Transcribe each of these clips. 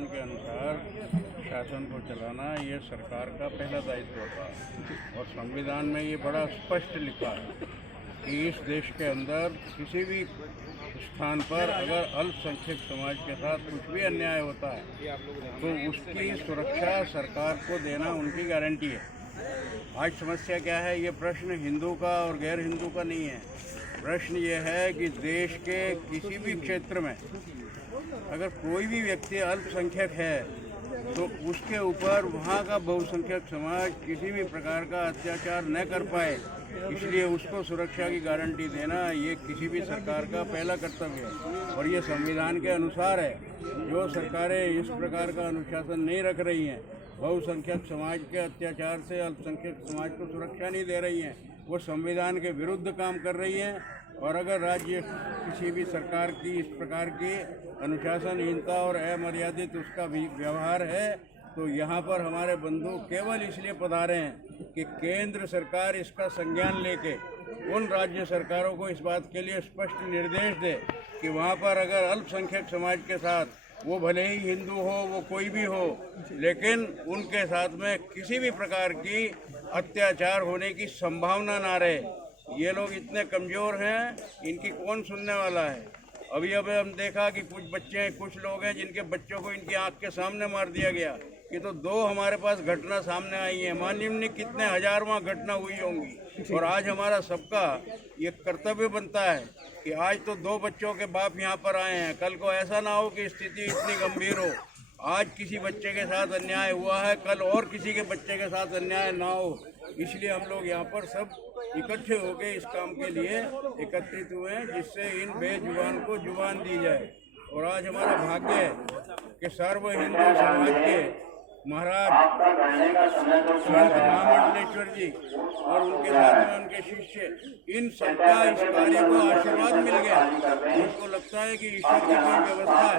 संविधान के अनुसार शासन को चलाना ये सरकार का पहला दायित्व होता है और संविधान में ये बड़ा स्पष्ट लिखा है कि इस देश के अंदर किसी भी स्थान पर अगर अल्पसंख्यक समाज के साथ कुछ भी अन्याय होता है तो उसकी सुरक्षा सरकार को देना उनकी गारंटी है। आज समस्या क्या है? ये प्रश्न हिंदू का और गैर हिंदू का नहीं है। प्रश्न ये है कि देश के किसी भी क्षेत्र में अगर कोई भी व्यक्ति अल्पसंख्यक है तो उसके ऊपर वहाँ का बहुसंख्यक समाज किसी भी प्रकार का अत्याचार न कर पाए, इसलिए उसको सुरक्षा की गारंटी देना ये किसी भी सरकार का पहला कर्तव्य है और ये संविधान के अनुसार है। जो सरकारें इस प्रकार का अनुशासन नहीं रख रही हैं, बहुसंख्यक समाज के अत्याचार से अल्पसंख्यक समाज को सुरक्षा नहीं दे रही हैं, वो संविधान के विरुद्ध काम कर रही हैं। और अगर राज्य किसी भी सरकार की इस प्रकार की अनुशासनहीनता और अमर्यादित उसका भी व्यवहार है तो यहाँ पर हमारे बंधु केवल इसलिए पधारे हैं कि केंद्र सरकार इसका संज्ञान लेके उन राज्य सरकारों को इस बात के लिए स्पष्ट निर्देश दे कि वहाँ पर अगर अल्पसंख्यक समाज के साथ वो भले ही हिंदू हो, वो कोई भी हो, लेकिन उनके साथ में किसी भी प्रकार की अत्याचार होने की संभावना ना रहे। ये लोग इतने कमज़ोर हैं, इनकी कौन सुनने वाला है? अभी हम देखा कि कुछ बच्चे हैं, कुछ लोग हैं जिनके बच्चों को इनकी आंख के सामने मार दिया गया। ये तो दो हमारे पास घटना सामने आई है, मानिए नहीं कितने हजारवां घटना हुई होंगी। और आज हमारा सबका ये कर्तव्य बनता है कि आज तो दो बच्चों के बाप यहाँ पर आए हैं, कल को ऐसा ना हो कि स्थिति इतनी गंभीर हो। आज किसी बच्चे के साथ अन्याय हुआ है, कल और किसी के बच्चे के साथ अन्याय ना हो, इसलिए हम लोग यहाँ पर सब इकट्ठे होकर इस काम के लिए एकत्रित हुए हैं जिससे इन बेजुबान को जुबान दी जाए। और आज हमारा भाग्य है कि सर्व हिंदू समाज के महाराज संत महामंडलेश्वर जी और उनके साथ में उनके शिष्य, इन सबका इस कार्य को आशीर्वाद मिल गया। मुझको लगता है कि ईश्वर की कोई व्यवस्था है।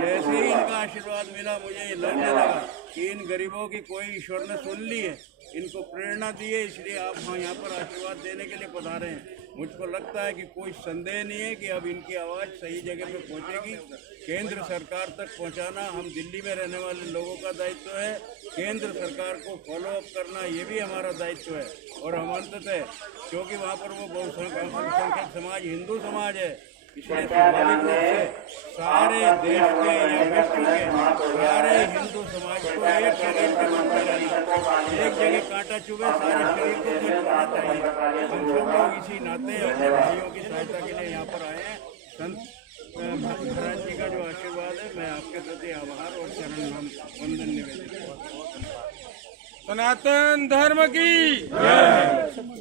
जैसे ही इनका आशीर्वाद मिला मुझे ये लगने लगा कि इन गरीबों की कोई ईश्वर ने सुन ली है, इनको प्रेरणा दी है, इसलिए आप यहाँ पर आशीर्वाद देने के लिए पधारे हैं। मुझको लगता है कि कोई संदेह नहीं है कि अब इनकी आवाज़ सही जगह पे पहुँचेगी। केंद्र सरकार तक पहुँचाना हम दिल्ली में रहने वाले लोगों का दायित्व है, केंद्र सरकार को फॉलो अप करना ये भी हमारा दायित्व है। और हम अंततः क्योंकि वहाँ पर वो बहुसंख्यक समाज हिंदू समाज है, इसलिए स्वाभाविक रूप से सारे देश के या विश्व के सारे हिंदू समाज को एक शरीर के रूप में रहना, एक जगह कांटा चुभे सारे शरीर को कोई होना चाहिए। हम सब लोग इसी नाते अपने भाइयों की सहायता के लिए यहाँ पर आए हैं। संत महाराज जी का जो आशीर्वाद है, मैं आपके प्रति आभार और चरण वंदन निवेदन करता हूं। सनातन धर्म की जय।